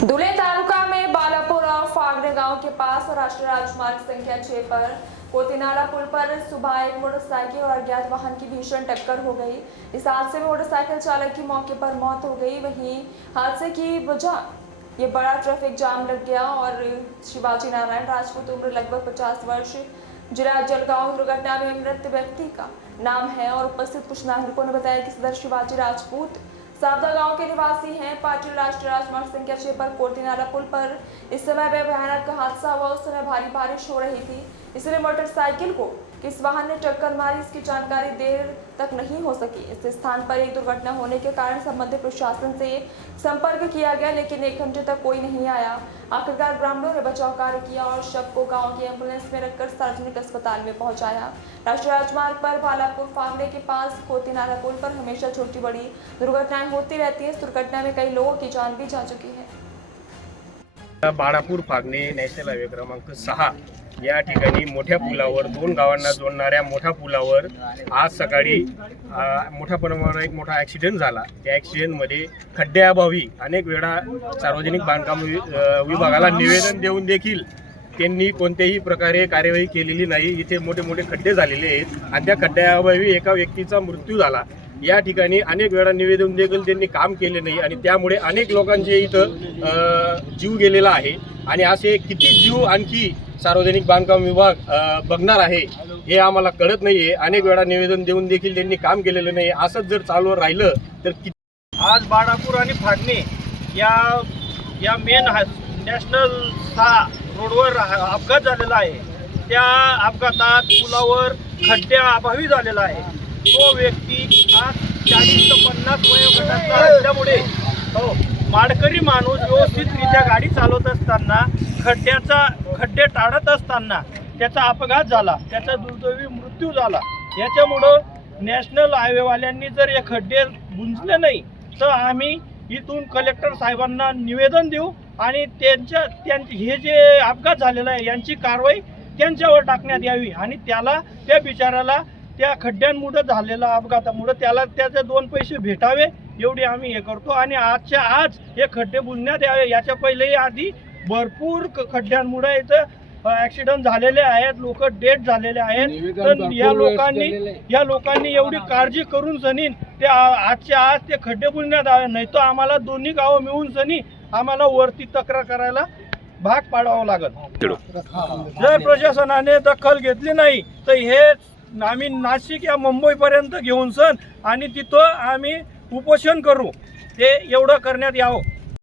धुले तालुका में बालापुर और फागड़े गांव के पास राष्ट्रीय राजमार्ग संख्या 6 पर कोतिनाला पुल पर सुबह एक मोटरसाइकिल और अज्ञात वाहन की भीषण टक्कर हो गई। इस हादसे में मोटरसाइकिल चालक की मौके पर मौत हो गई। वहीं हादसे की वजह ये बड़ा ट्रैफिक जाम लग गया और शिवाजी नारायण राजपूत उम्र लगभग 50 वर्ष जिला जलगांव दुर्घटना में मृत व्यक्ति का नाम है और उपस्थित कुछ नागरिकों ने बताया कि सदर शिवाजी राजपूत सावदा गांव के निवासी हैं। पाटिल राष्ट्रीय राजमार्ग संख्या 6 पर कोतिनाला पुल पर इस समय भयानक हादसा हुआ। उस समय भारी बारिश हो रही थी, इसलिए मोटरसाइकिल को किस वाहन ने टक्कर मारी इसकी जानकारी देर तक नहीं हो सकी। इस स्थान पर एक दुर्घटना होने के कारण संबंधित प्रशासन से संपर्क किया गया, लेकिन 1 घंटे तक कोई नहीं आया। आखिरकार ग्रामीणों ने बचाव कार्य किया और शव को गांव की एम्बुलेंस में रखकर सार्वजनिक अस्पताल में पहुंचाया। राष्ट्रीय राजमार्ग पर बालापुर फावड़े के पास कोतिनाला पुल पर हमेशा छोटी बड़ी दुर्घटनाएं होती रहती है। इस दुर्घटना में कई लोगों की जान भी जा चुकी है। बाळापूर फागणे नॅशनल हायवे क्रमांक 6 या ठिकाणी मोठ्या पुलावर 2 गावांना जोडणाऱ्या मोठ्या पुलावर आज सकाळी मोठ्या प्रमाणावर एक मोठा ॲक्सिडेंट झाला। त्या ॲक्सिडेंटमध्ये खड्ड्याअभावी अनेक वेळा सार्वजनिक बांधकाम विभागाला निवेदन देऊन देखील त्यांनी कोणत्याही प्रकारे कार्यवाही केलेली नाही। इथे मोठे मोठे खड्डे झालेले आहेत आणि त्या खड्ड्याअभावी एका व्यक्तीचा मृत्यू झाला। या ठिकाणी अनेक वेळा निवेदन देखील त्यांनी काम केले नाही आणि त्यामुळे अनेक लोकांचे इथं जीव गेलेला आहे आणि असे किती जीव आणखी सार्वजनिक बांधकाम विभाग बघणार आहे हे आम्हाला कळत नाहीये। अनेक वेळा निवेदन देऊन देखील त्यांनी काम केलेलं नाही। असंच जर चालू राहिलं तर आज बाळापूर आणि फागणे या मेन नॅशनल 6 रोडवर अपघात झालेला आहे। त्या अपघातात पुलावर खड्ड्याअभावी झालेला आहे। तो व्यक्ती हा 40 ते 50 वयोगटाचा असल्यामुळे माडकरी माणूस व्यवस्थितरित्या गाडी चालवत असताना खड्डे टाळत असताना त्याचा अपघात झाला, त्याचा दुर्दैवी मृत्यू झाला। याच्यामुळं नॅशनल हायवेवाल्यांनी जर हे खड्डे बुंजले नाही तर आम्ही इथून कलेक्टर साहेबांना निवेदन देऊ आणि हे जे अपघात झालेला आहे यांची कारवाई त्यांच्यावर टाकण्यात यावी आणि त्या बिचाराला त्या खड्ड्यांमुळे झालेल्या अपघातामुळे त्याचे 2 पैसे भेटावे एवढी आम्ही हे करतो आणि आजच्या आज हे खड्डे बुजण्यात यावे। याच्या पहिलेही आधी भरपूर खड्ड्यांमुळे इथं ॲक्सिडेंट झालेले आहेत, लोक डेथ झालेले आहेत। तर या लोकांनी एवढी काळजी करून सनीन ते आजच्या आज ते खड्डे बुजण्यात यावे, नाही तर आम्हाला दोन्ही गावं मिळून सनी आम्हाला वरती तक्रार करायला भाग पाडावं लागत। जर प्रशासनाने दखल घेतली नाही तर हे आम्ही नाशिक या मुंबईपर्यंत घेऊन सन आणि तिथं आम्ही उपोषण करू, ते एवढं करण्यात यावं।